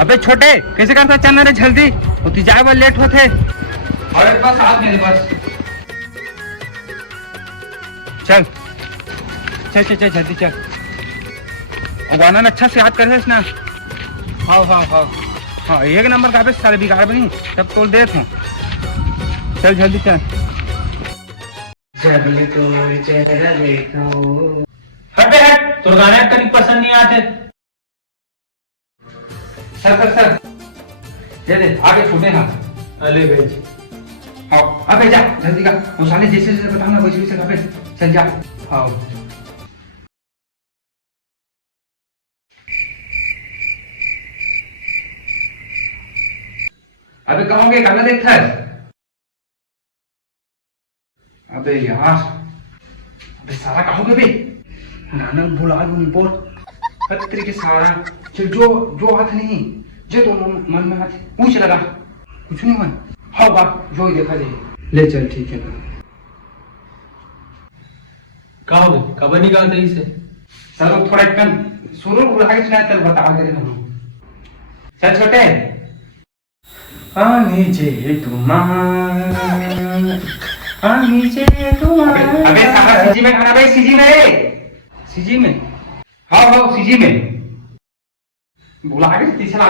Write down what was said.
अबे छोटे कैसे करता चलना रे जल्दी होती जाए वो लेट होते। अरे बस आज मेरे पास चल चल चल चल जल्दी चल। गाना अच्छा से याद कर ना। हाँ हाँ हाँ हाँ एक नंबर का पे सारे बिगाड़ बनी तब तोड़ देख हूँ। चल जल्दी चल। जब तो चेहरा देखो हटे हट तो गाने कभी पसंद नहीं आते। सर सर सर दे दे आगे छोटे ना। अले भेज हाँ अबे जा जल्दी का वो साले जैसे जैसे बताऊंगा वैसे वैसे अबे चल जा। हाँ अबे कहोगे कल देखता है। अबे यार अबे सारा कहोगे बे नाना बुला नहीं बोल खतरे के सारा चल जो जो हाथ नहीं जो तो मन में हाथ पूछ लगा कुछ नहीं मन। हाँ बात जो ही देखा दे ले चल ठीक है। कहोगे कब नहीं गाते इसे सर थोड़ा कन सुरो बुला के सुना चल बता दे हम चल छोटे। नीचे तुम्हारा नीचे तुम्हारा अबे सारा सीजी में खाना भाई सीजी में सीजी में हाँ हाँ सीजी में बुला के तीसरा